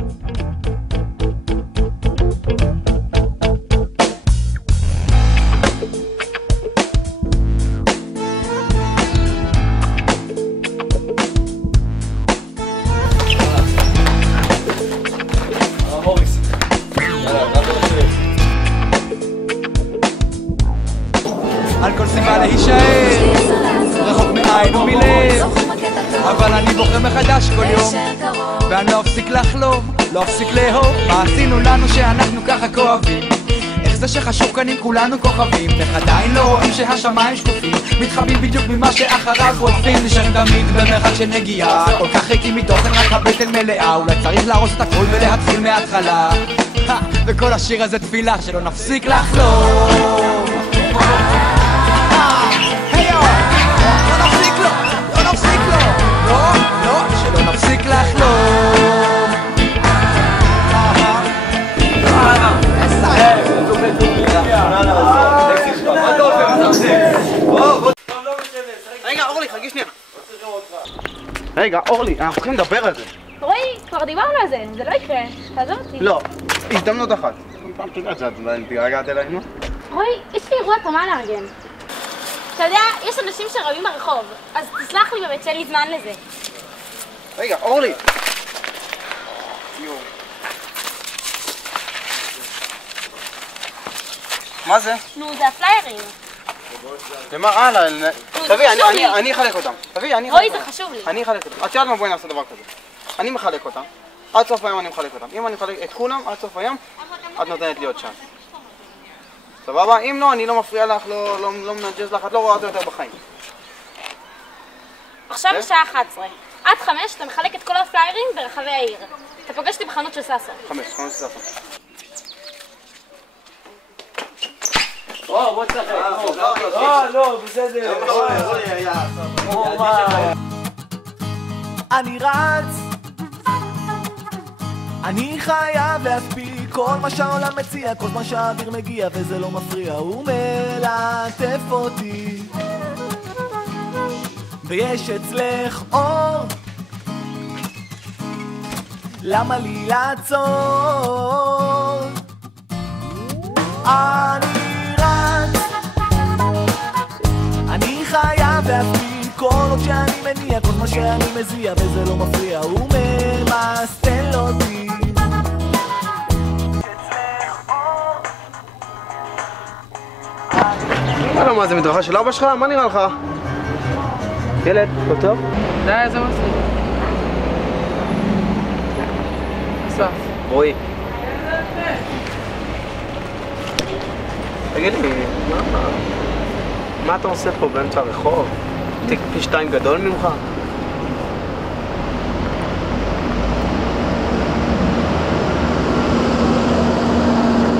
על כל סיבה להישאר, רחוק מעין ומלב, אבל אני בוחר מחדש כל יום, ואני לא אפסיק לחלום, לא אפסיק לאהוב. מה עשינו לנו שאנחנו ככה כואבים? איך זה שחשוב כאן אם כולנו כוכבים? איך עדיין לא רואים שהשמיים שקופים? מתחבאים בדיוק ממה שאחריו רוצים. נשארים תמיד במרחק של נגיעה, כל כך ריקים מתוכן, רק הבטן מלאה. אולי צריך להרוס את הכל ולהתחיל מההתחלה, וכל השיר הזה תפילה שלא נפסיק לחלום. רגע, אורלי, חכי שנייה. רגע, אורלי, אנחנו צריכים לדבר על זה. רועי, כבר דיברנו על זה, זה לא יקרה. תעזוב אותי. לא, הזדמנות אחת. פעם תדעת שאת תירגעת אלינו. רועי, יש לי אירוע תמה לארגן. אתה יודע, יש אנשים שרבים ברחוב, אז תסלח לי באמת שאין לי זמן לזה. רגע, אורלי. מה זה? נו, זה הפליירים. ומה, הלאה, תביא, אני אחלק אותם. תביא, אני אחלק אותם. רועי, זה חשוב לי. אני אחלק אותם. את יודעת מה, בואי נעשה דבר כזה. אני מחלק אותם. עד סוף היום אני מחלק אותם. אם אני מחלק את כולם, עד סוף היום, את נותנת לי עוד שעה. סבבה? אם לא, אני לא מפריע לך, לא מנג'ז לך, את לא רואה אותו יותר בחיים. עכשיו השעה 11. עד 5 אתה מחלק את כל הפליירים ברחבי העיר. אתה פוגש אותי בחנות של סאסו. 5 סאסו. בוא תשחק. לא, בסדר. אני רץ, אני חייב להספיק כל מה שהעולם מציע, כל מה שהאוויר מגיע וזה לא מפריע, הוא מלטף אותי. ויש אצלך אור, למה לי לעצור? אני רץ, אני חייב להספיק כל עוד שאני מניע, כל מה שאני מזיע וזה לא מפריע, הוא ממסטל אותי. הלו, מה זה מדרכה של אבא שלך? מה נראה לך? ילד, לא טוב? די, זה מספיק. אסף. רועי. תגיד לי, מה אתה עושה פה באמצע הרחוב? תיק פי 2 גדול ממך?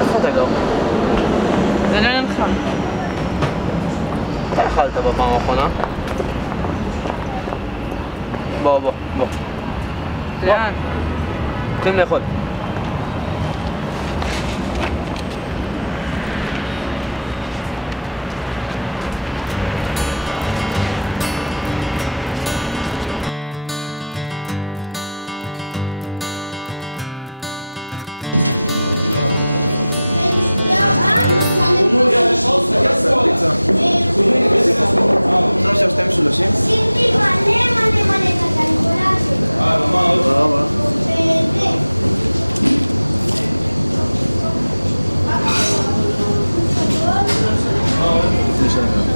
איפה אתה גר? זה לא עניינך. אתה אכלת בפעם האחרונה? בוא. לאן? הולכים לאכול. עכשיו שאתם משולשים? שימתי מלא קטן, יכולה לעשות. מה עוד? וזה.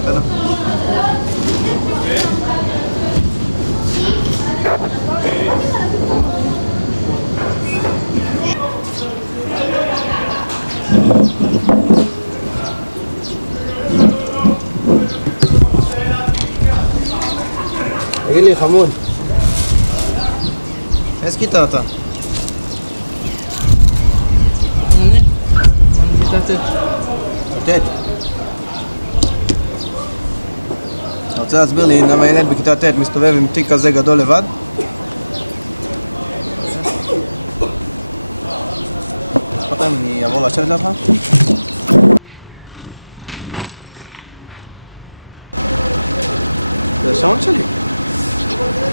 תגיד לי, חמוד, איזה כיתה אתה? אני בכיתה ט'. ט'. אתה רוצה להסביר לי למה ילד בכיתה ט' מסתובב עם תיק כזה גדול לבד? אכפת אם אני אעבור לשבת לך? זה השעון שלי.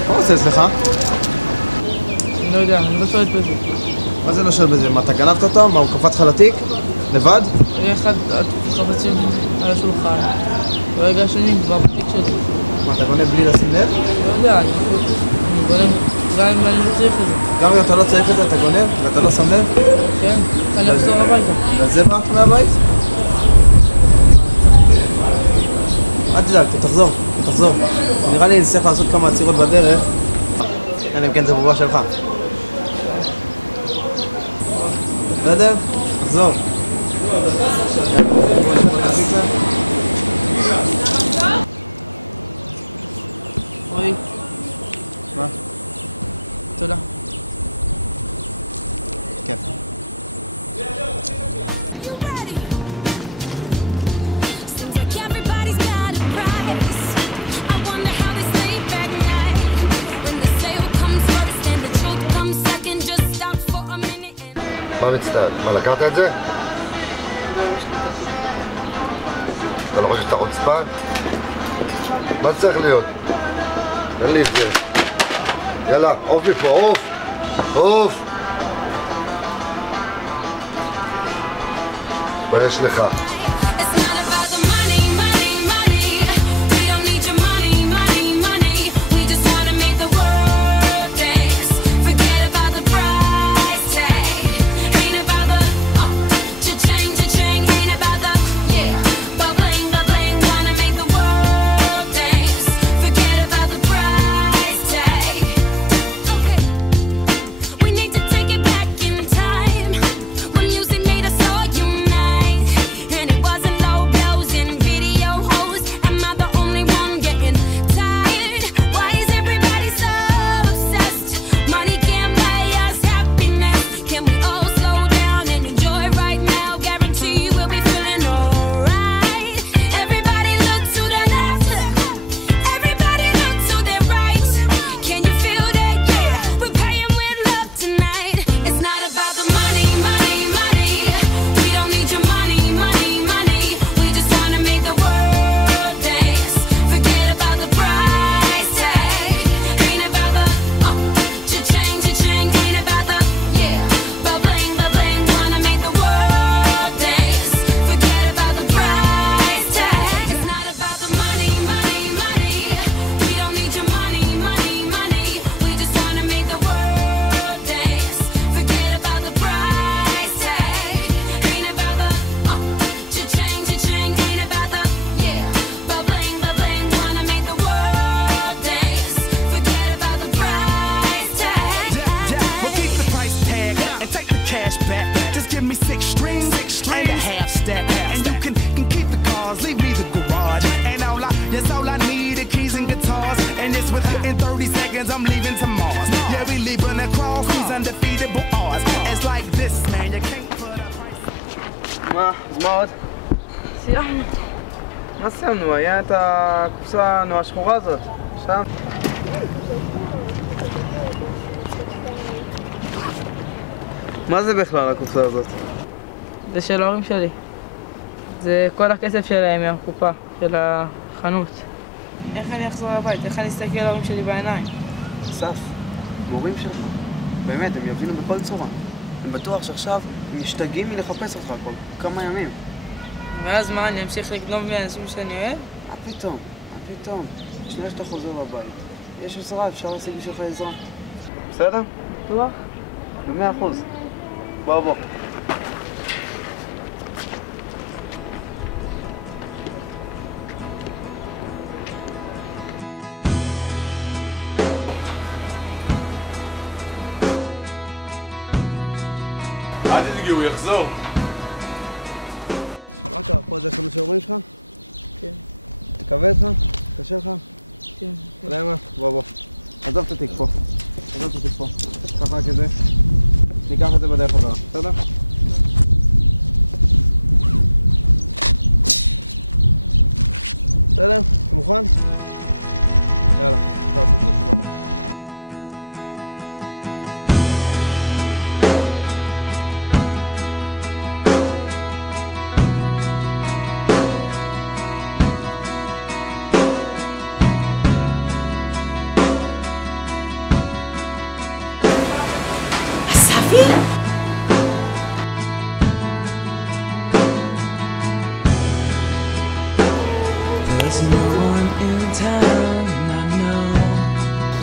מה עושה אצלך? אני לא יודע, אני לא שואלת בזה. מה זה לא שואל בזה? מה, אתה גנבת אותו? מה, הוא קפץ לך לתיק? לבד? רגע אחד חפצים על השולחן, ורגע השני כבר בתיק שלי. מה, אתה גונב בלי לשים לב? לא יודע, אני גונב גם אם אני לא צריך את זה. גם אם אתה לא צריך את זה, אתה גונב? ואתה לא שם לב? כן, אני אחזור הביתה. ועל זה ברחת מהבית? אל תדאג, תחזור. נראה לי נצטרך לעשות כמה עצירות בדרך. אלא אם כן זה בובה שלך. בסדר? תחזור. אוי. מה? תודה. כן. מה מצטער? מה, לקחת את זה? אתה לא חושב שאתה חוצפן? מה צריך להיות? תן לי את זה. יאללה, עוף מפה, עוף! תתבייש לך. I'm leaving to Mars. Yeah, we leaping across these undefeatable odds. It's like this, man, you can't... מה? אז מה עוד? סיימנו. מה סיימנו? היה את הקופסה השחורה הזאת. שם. מה זה בכלל הקופסה הזאת? זה של ההורים שלי. זה כל הכסף שלהם מהקופה, של החנות. איך אני אחזור לבית? איך אני אסתכל על ההורים שלי בעיניים? אסף, מורים שלך. באמת, הם יבינו בכל צורה. אני בטוח שעכשיו הם משתגעים מלחפש אותך כל כמה ימים. ואז מה, אני אמשיך לגנוב מאנשים שאני אוהב? מה פתאום? שנייה שאתה חוזר לבית. יש עזרה, אפשר להשיג בשבילך עזרה. בסדר? בטוח? ב100%. בוא. אל תדאגי, הוא יחזור. מה קרה? פה זה חנות של ההורים שלך? כן. תקווה לך? קשה לך? כן. אתה יודע מה? בוא. עזוב את התיק פה. קח רק את זה. ניקח את זה בדרך חזרה. בסדר? בסדר? אתה מוכן? יאללה, בוא לעשות את זה.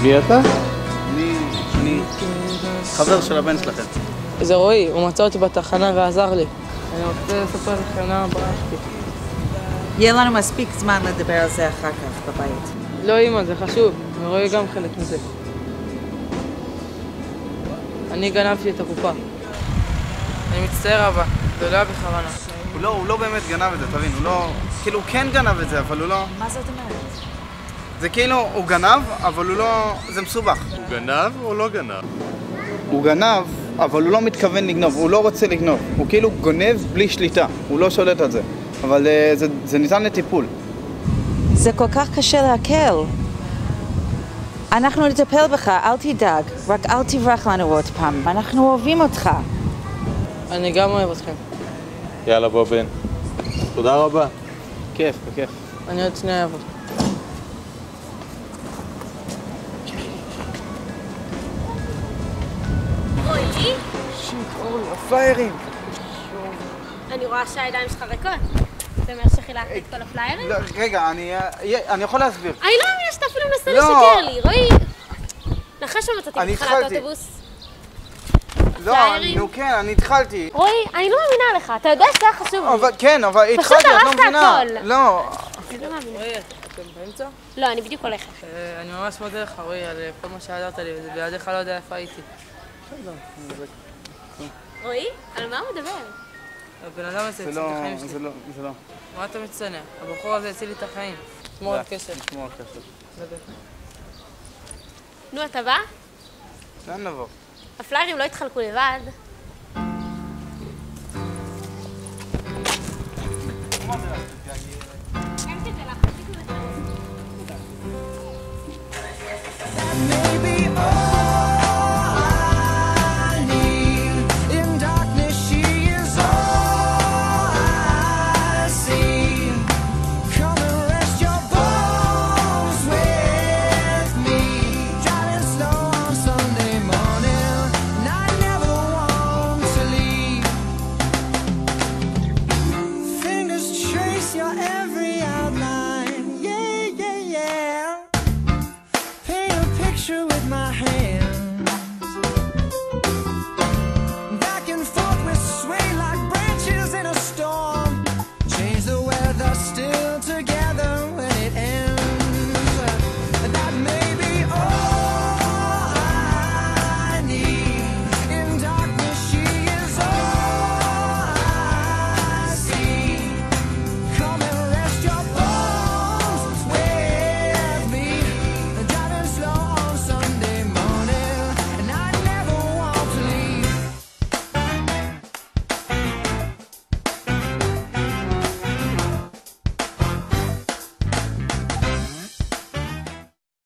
מי אתה? אני חבר של הבן שלכם. זה רועי, הוא מצא אותי בתחנה ועזר לי. אני רוצה לספר לכם למה ברחתי. יהיה לנו מספיק זמן לדבר על זה אחר כך בבית. לא אמא, זה חשוב, ורועי גם חלק מזה. אני גנבתי את הקופה. אני מצטער אבא, זה לא היה בכוונה. הוא לא באמת גנב את זה, תבין, הוא לא... כאילו, הוא כן גנב את זה, אבל הוא לא... מה זאת אומרת? זה כאילו, הוא גנב, אבל הוא לא... זה מסובך. הוא גנב או לא גנב? הוא גנב, אבל הוא לא מתכוון לגנוב, הוא לא רוצה לגנוב. הוא כאילו גונב בלי שליטה, הוא לא שולט על זה. אבל זה ניתן לטיפול. זה כל כך קשה להקל. אנחנו נטפל בך, אל תדאג, רק אל תברח לנו עוד פעם. אנחנו אוהבים אותך. אני גם אוהב אתכם. יאללה בוא בן. תודה רבה. כיף, בכיף. אני עוד שנייה אעבוד. רועי? שיט, אורי, הפליירים. אני רואה שהידיים שלך ריקות. זה אומר שחילקת את כל הפליירים? לא, רגע, אני יכול להסביר. אני לא מאמינה שאתה אפילו מנסה לשקר לי, רועי. נחש שמצאתי בתחנת אוטובוס. לא, נו כן, אני התחלתי. רועי, אני לא מאמינה לך, אתה יודע שזה היה חשוב לי. כן, אבל התחלתי, את לא מבינה. הכל. לא. אני לא מאמינה. רועי, אתם באמצע? לא, אני בדיוק הולכת. אני ממש מודה לך, רועי, על כל מה שעזרת לי, ובלעדיך לא יודע איפה הייתי. רועי, על מה הוא מדבר? הבן אדם הזה הציל את החיים שלי. זה לא. מה אתה מצטנע? הבחור הזה הציל לי את החיים. תשמור על קשר. תשמור על קשר. נו, אתה בא? לאן נבוא? הפליירים לא התחלקו לבד.